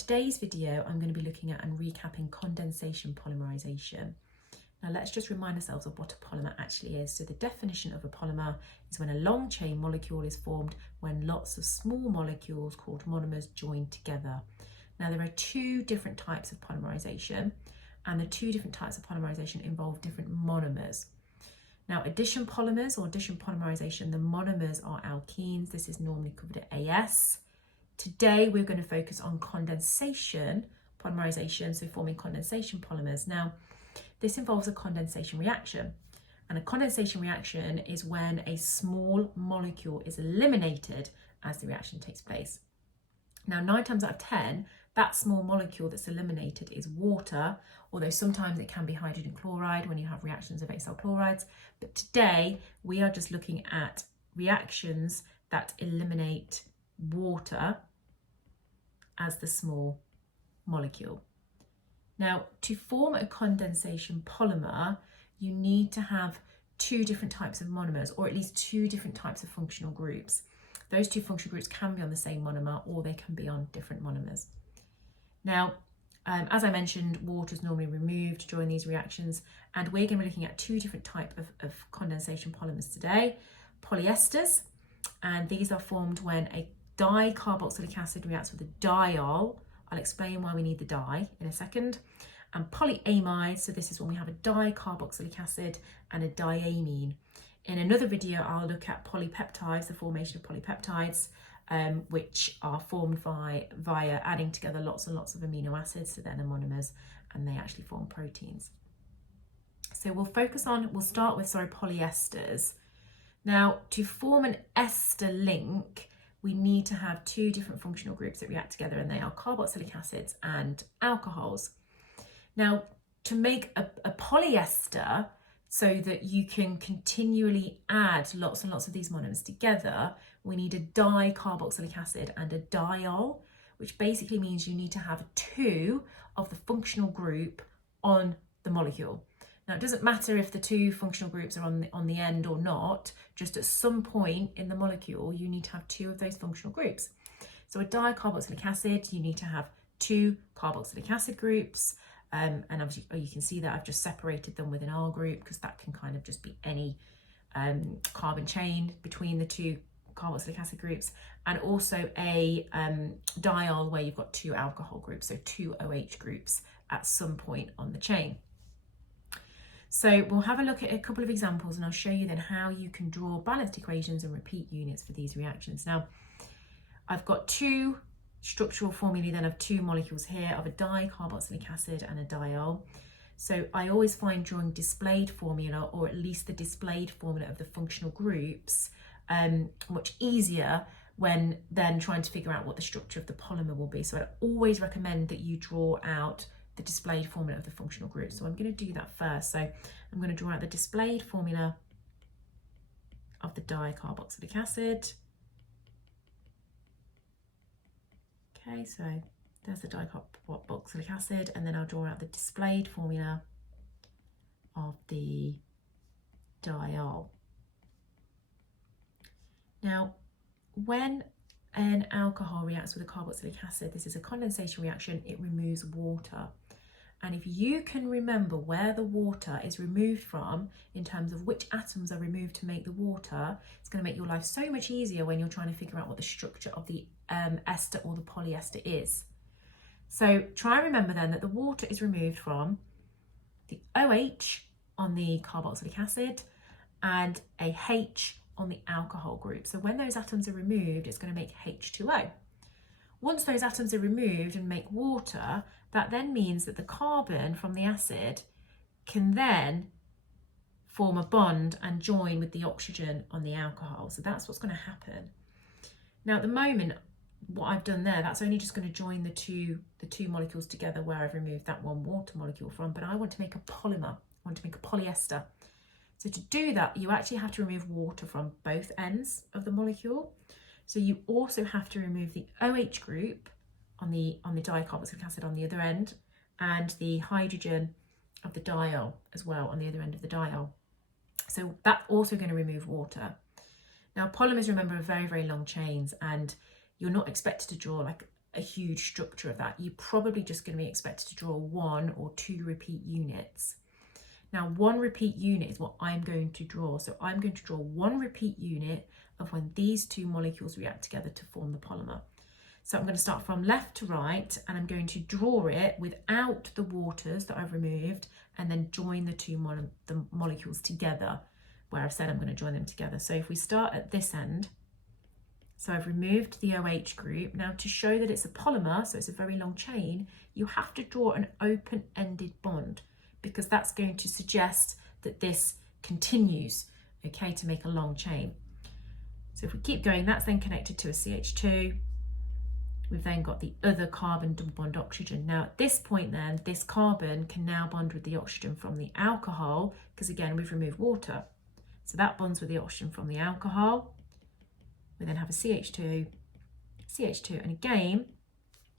today's video, I'm going to be looking at and recapping condensation polymerization. Now let's just remind ourselves of what a polymer actually is. So the definition of a polymer is when a long chain molecule is formed when lots of small molecules called monomers join together. Now there are two different types of polymerization, and the two different types of polymerization involve different monomers. Now addition polymers or addition polymerization, the monomers are alkenes. This is normally covered at AS. Today we're going to focus on condensation polymerization, so forming condensation polymers. Now this involves a condensation reaction, and a condensation reaction is when a small molecule is eliminated as the reaction takes place. Now 9 times out of 10, that small molecule that's eliminated is water, although sometimes it can be hydrogen chloride when you have reactions of acyl chlorides. But today we are just looking at reactions that eliminate water as the small molecule. Now, to form a condensation polymer, you need to have two different types of monomers, or at least two different types of functional groups. Those two functional groups can be on the same monomer, or they can be on different monomers. Now, as I mentioned, water is normally removed during these reactions, and we're going to be looking at two different types of condensation polymers today. Polyesters, and these are formed when a dicarboxylic acid reacts with a diol. I'll explain why we need the di in a second. And polyamides, so this is when we have a dicarboxylic acid and a diamine. In another video, I'll look at polypeptides, the formation of polypeptides, which are formed via adding together lots and lots of amino acids, so they're the monomers, and they actually form proteins. So we'll start with polyesters. Now, to form an ester link, we need to have two different functional groups that react together, and they are carboxylic acids and alcohols. Now, to make a polyester, so that you can continually add lots and lots of these monomers together, we need a dicarboxylic acid and a diol, which basically means you need to have two of the functional group on the molecule. Now, it doesn't matter if the two functional groups are on the end or not, just at some point in the molecule, you need to have two of those functional groups. So a dicarboxylic acid, you need to have two carboxylic acid groups. And obviously you can see that I've just separated them with an R group, because that can kind of just be any carbon chain between the two carboxylic acid groups, and also a diol where you've got two alcohol groups, so two OH groups at some point on the chain. So we'll have a look at a couple of examples, and I'll show you then how you can draw balanced equations and repeat units for these reactions. Now, I've got two structural formulae then of two molecules here of a dicarboxylic acid and a diol. So I always find drawing displayed formula, or at least the displayed formula of the functional groups, much easier when then trying to figure out what the structure of the polymer will be. So I always recommend that you draw out the displayed formula of the functional group. So I'm going to do that first. So I'm going to draw out the displayed formula of the dicarboxylic acid. Okay, so there's the dicarboxylic acid, and then I'll draw out the displayed formula of the diol. Now, when an alcohol reacts with a carboxylic acid, this is a condensation reaction, it removes water. And if you can remember where the water is removed from, in terms of which atoms are removed to make the water, it's going to make your life so much easier when you're trying to figure out what the structure of the ester or the polyester is. So try and remember then that the water is removed from the OH on the carboxylic acid and a H on the alcohol group. So when those atoms are removed, it's going to make H2O. Once those atoms are removed and make water, that then means that the carbon from the acid can then form a bond and join with the oxygen on the alcohol. So that's what's going to happen. Now at the moment, what I've done there, that's only just going to join the two molecules together where I've removed that one water molecule from, but I want to make a polymer, I want to make a polyester. So to do that, you actually have to remove water from both ends of the molecule. So you also have to remove the OH group on the dicarboxylic acid on the other end, and the hydrogen of the diol as well on the other end of the diol. So that's also going to remove water. Now polymers, remember, are very, very long chains, and you're not expected to draw like a huge structure of that. You're probably just going to be expected to draw 1 or 2 repeat units. Now, 1 repeat unit is what I'm going to draw. So I'm going to draw 1 repeat unit of when these 2 molecules react together to form the polymer. So I'm going to start from left to right, and I'm going to draw it without the waters that I've removed, and then join the molecules together where I've said I'm going to join them together. So if we start at this end, so I've removed the OH group. Now, to show that it's a polymer, so it's a very long chain, you have to draw an open-ended bond, because that's going to suggest that this continues, okay, to make a long chain. So if we keep going, that's then connected to a CH2. We've then got the other carbon double bond oxygen. Now at this point then, this carbon can now bond with the oxygen from the alcohol, because again, we've removed water. So that bonds with the oxygen from the alcohol. We then have a CH2, CH2, and again,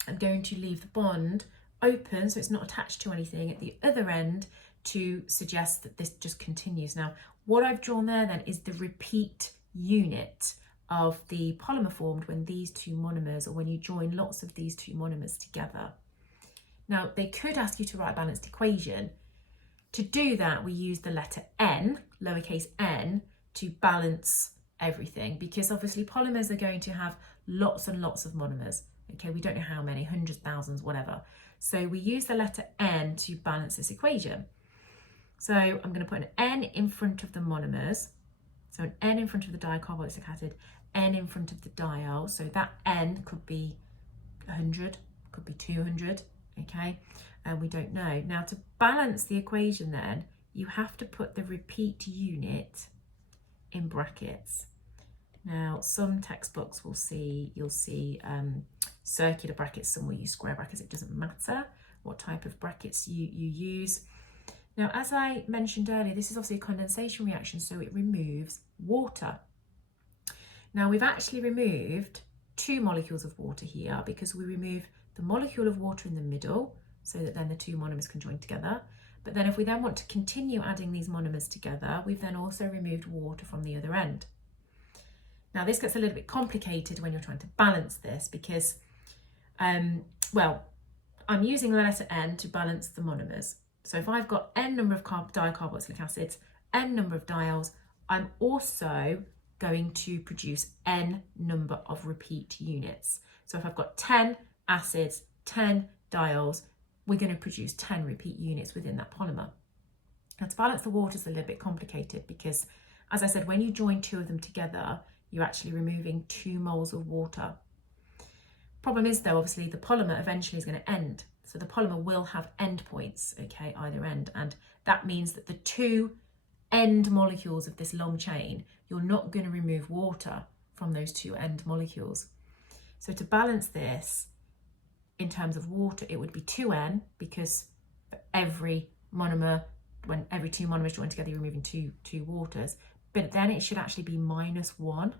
I'm going to leave the bond open, so it's not attached to anything at the other end, to suggest that this just continues. Now, what I've drawn there then is the repeat unit of the polymer formed when these 2 monomers, or when you join lots of these 2 monomers together. Now, they could ask you to write a balanced equation. To do that, we use the letter N, lowercase n, to balance everything, because obviously polymers are going to have lots and lots of monomers. Okay, we don't know how many, hundreds, thousands, whatever. So we use the letter N to balance this equation. So I'm going to put an N in front of the monomers. So an N in front of the dicarboxylic acid, N in front of the diol. So that N could be 100, could be 200, okay? And we don't know. Now, to balance the equation then, you have to put the repeat unit in brackets. Now, some textbooks will see, you'll see circular brackets, some will use square brackets. It doesn't matter what type of brackets you use. Now, as I mentioned earlier, this is obviously a condensation reaction, so it removes water. Now, we've actually removed 2 molecules of water here, because we remove the molecule of water in the middle, so that then the 2 monomers can join together. But then if we then want to continue adding these monomers together, we've then also removed water from the other end. Now, this gets a little bit complicated when you're trying to balance this, because, well, I'm using the letter N to balance the monomers. So if I've got N number of dicarboxylic acids, N number of diols, I'm also going to produce N number of repeat units. So if I've got 10 acids, 10 diols, we're going to produce 10 repeat units within that polymer. Now, to balance the water is a little bit complicated, because, as I said, when you join 2 of them together, you're actually removing 2 moles of water. Problem is, though, obviously the polymer eventually is going to end. So the polymer will have end points, okay, either end. And that means that the 2 end molecules of this long chain, you're not going to remove water from those 2 end molecules. So to balance this in terms of water, it would be 2N, because for every monomer, when every 2 monomers join together, you're removing two waters. But then it should actually be -1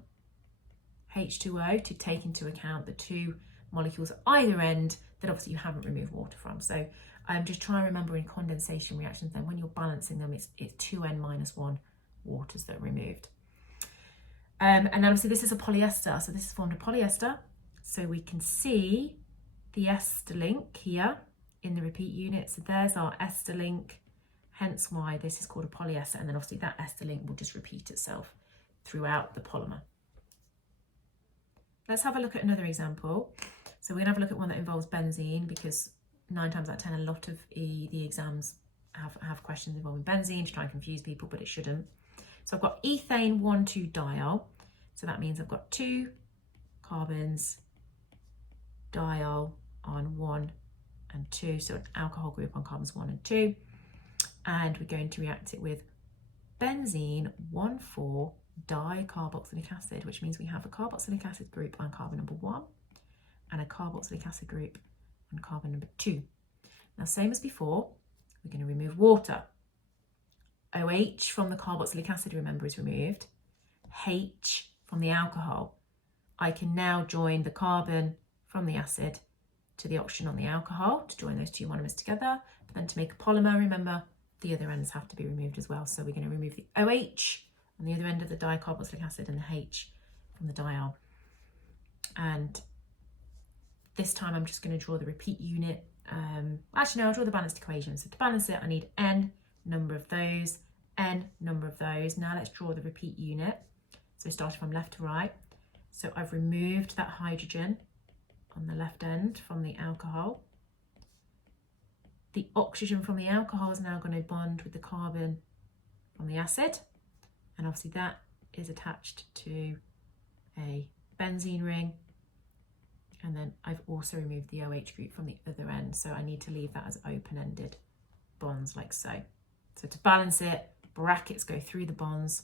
H2O, to take into account the 2 molecules at either end that obviously you haven't removed water from. So just try and remember in condensation reactions then, when you're balancing them, it's 2N -1 waters that are removed. And then obviously this is a polyester, so this has formed a polyester. So we can see the ester link here in the repeat unit. So there's our ester link, hence why this is called a polyester. And then obviously that ester link will just repeat itself throughout the polymer. Let's have a look at another example. So we're gonna have a look at one that involves benzene, because 9 times out of 10, a lot of the exams have questions involving benzene to try and confuse people, but it shouldn't. So I've got ethane 1,2-diol. So that means I've got 2 carbons, diol on 1 and 2. So an alcohol group on carbons 1 and 2. And we're going to react it with benzene 1,4-dicarboxylic acid, which means we have a carboxylic acid group on carbon number 1 and a carboxylic acid group on carbon number 2. Now, same as before, we're going to remove water. OH from the carboxylic acid, remember, is removed. H from the alcohol. I can now join the carbon from the acid to the oxygen on the alcohol to join those 2 monomers together. But then to make a polymer, remember, the other ends have to be removed as well. So we're going to remove the OH on the other end of the dicarboxylic acid and the H from the diol. And This time I'm just going to draw the repeat unit. Actually, no, I'll draw the balanced equation. So to balance it, I need n number of those, n number of those. Now let's draw the repeat unit. So starting from left to right. So I've removed that hydrogen on the left end from the alcohol. The oxygen from the alcohol is now going to bond with the carbon from the acid. And obviously that is attached to a benzene ring. And then I've also removed the OH group from the other end. So I need to leave that as open-ended bonds like so. So to balance it, brackets go through the bonds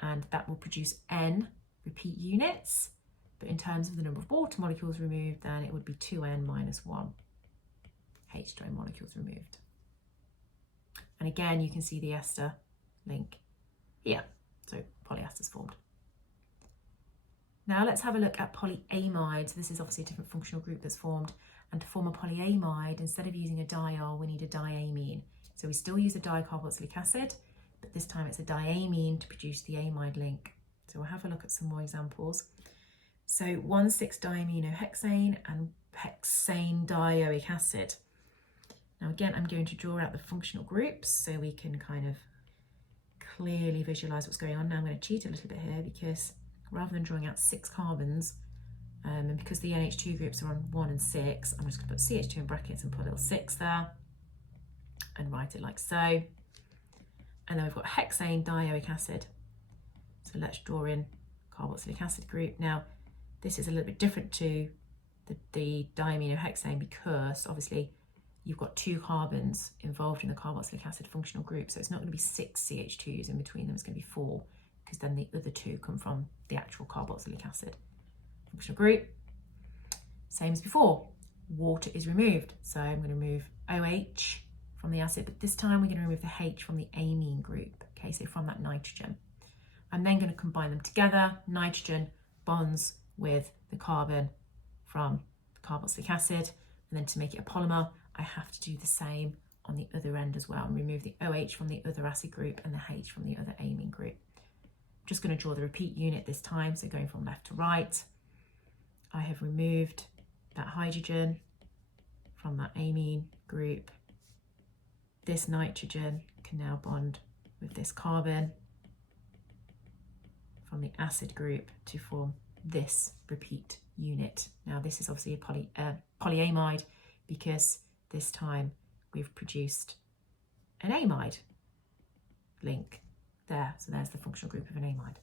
and that will produce N repeat units. But in terms of the number of water molecules removed, then it would be 2N minus 1 H2O molecules removed. And again, you can see the ester link here. So polyesters formed. Now let's have a look at polyamides. This is obviously a different functional group that's formed. And to form a polyamide, instead of using a diol, we need a diamine. So we still use a dicarboxylic acid, but this time it's a diamine to produce the amide link. So we'll have a look at some more examples. So 1,6-diaminohexane and hexane dioic acid. Now again, I'm going to draw out the functional groups so we can kind of clearly visualize what's going on. Now I'm going to cheat a little bit here because rather than drawing out 6 carbons, and because the NH2 groups are on 1 and 6, I'm just going to put CH2 in brackets and put a little 6 there and write it like so. And then we've got hexane dioic acid. So let's draw in carboxylic acid group. Now this is a little bit different to the diaminohexane because obviously you've got 2 carbons involved in the carboxylic acid functional group. So it's not going to be 6 CH2s in between them, it's going to be 4 because then the other 2 come from the actual carboxylic acid functional group. Same as before, water is removed. So I'm going to remove OH from the acid, but this time we're going to remove the H from the amine group. Okay, so from that nitrogen. I'm then going to combine them together. Nitrogen bonds with the carbon from the carboxylic acid. And then to make it a polymer, I have to do the same on the other end as well and remove the OH from the other acid group and the H from the other amine group. I'm just going to draw the repeat unit this time. So going from left to right, I have removed that hydrogen from that amine group. This nitrogen can now bond with this carbon from the acid group to form this repeat unit. Now this is obviously a polyamide because this time we've produced an amide link there. So there's the functional group of an amide.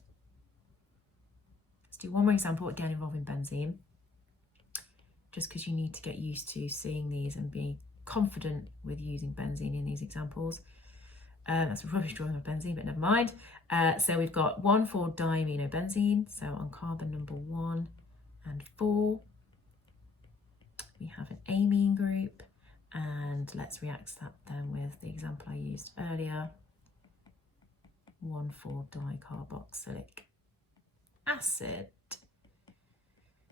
Let's do one more example, again involving benzene, just because you need to get used to seeing these and be confident with using benzene in these examples. That's a rubbish drawing of benzene, but never mind. So we've got 1,4-diaminobenzene. So on carbon number 1 and 4, we have an amine group. And let's react that then with the example I used earlier, 1,4-dicarboxylic acid.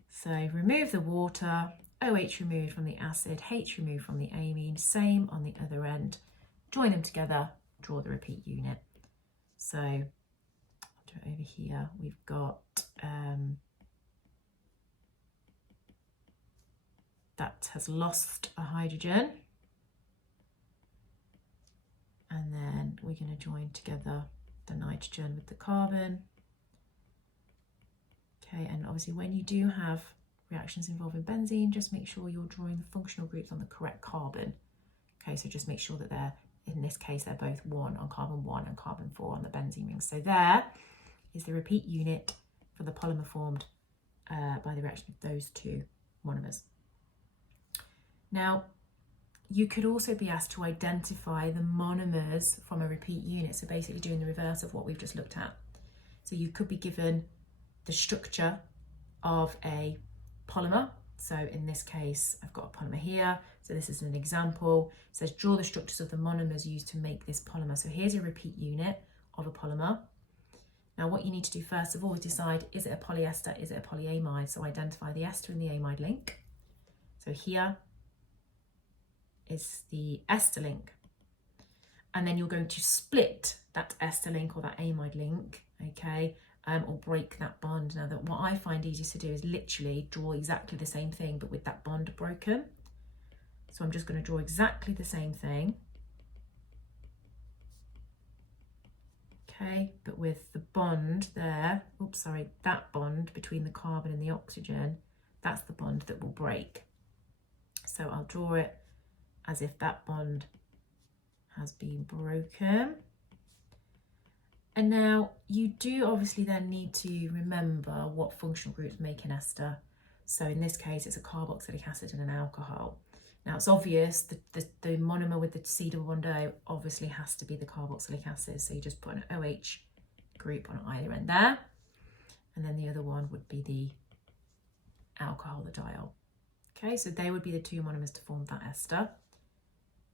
So remove the water, OH removed from the acid, H removed from the amine, same on the other end. Join them together, draw the repeat unit. So I'll do it over here. We've got that has lost a hydrogen. And then we're going to join together the nitrogen with the carbon. Okay, and obviously when you do have reactions involving benzene, just make sure you're drawing the functional groups on the correct carbon. Okay, so just make sure that they're, in this case, they're both 1 on carbon 1 and carbon 4 on the benzene ring. So there is the repeat unit for the polymer formed by the reaction of those 2 monomers. Now, you could also be asked to identify the monomers from a repeat unit. So basically doing the reverse of what we've just looked at. So you could be given the structure of a polymer. So in this case, I've got a polymer here. So this is an example. It says draw the structures of the monomers used to make this polymer. So here's a repeat unit of a polymer. Now what you need to do first of all is decide, is it a polyester, is it a polyamide? So identify the ester and the amide link. So here is the ester link. And then you're going to split that ester link or that amide link, okay? or break that bond. Now, what I find easiest to do is literally draw exactly the same thing, but with that bond broken. So I'm just going to draw exactly the same thing. Okay, but with the bond there, oops, sorry, that bond between the carbon and the oxygen, that's the bond that will break. So I'll draw it as if that bond has been broken. And now you do obviously then need to remember what functional groups make an ester. So in this case, it's a carboxylic acid and an alcohol. Now it's obvious that the monomer with the C double bond O obviously has to be the carboxylic acid. So you just put an OH group on either end there. And then the other one would be the alcohol, the diol. Okay, so they would be the two monomers to form that ester.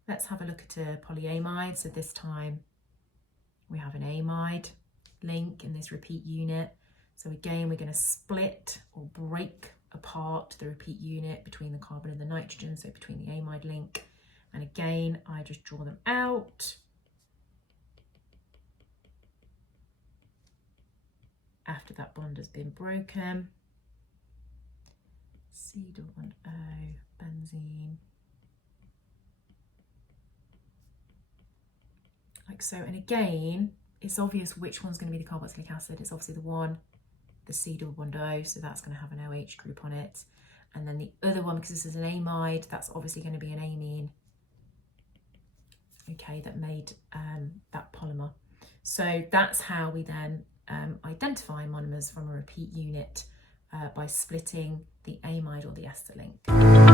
Let's have a look at a polyamide. So this time we have an amide link in this repeat unit. So again, we're going to split or break apart the repeat unit between the carbon and the nitrogen, so between the amide link. And again, I just draw them out. After that bond has been broken. C double bond O, benzene. Like so, and again, it's obvious which one's going to be the carboxylic acid. It's obviously the one, the C double bond O, so that's going to have an OH group on it. And then the other one, because this is an amide, that's obviously going to be an amine, okay, that made that polymer. So that's how we then identify monomers from a repeat unit by splitting the amide or the ester link.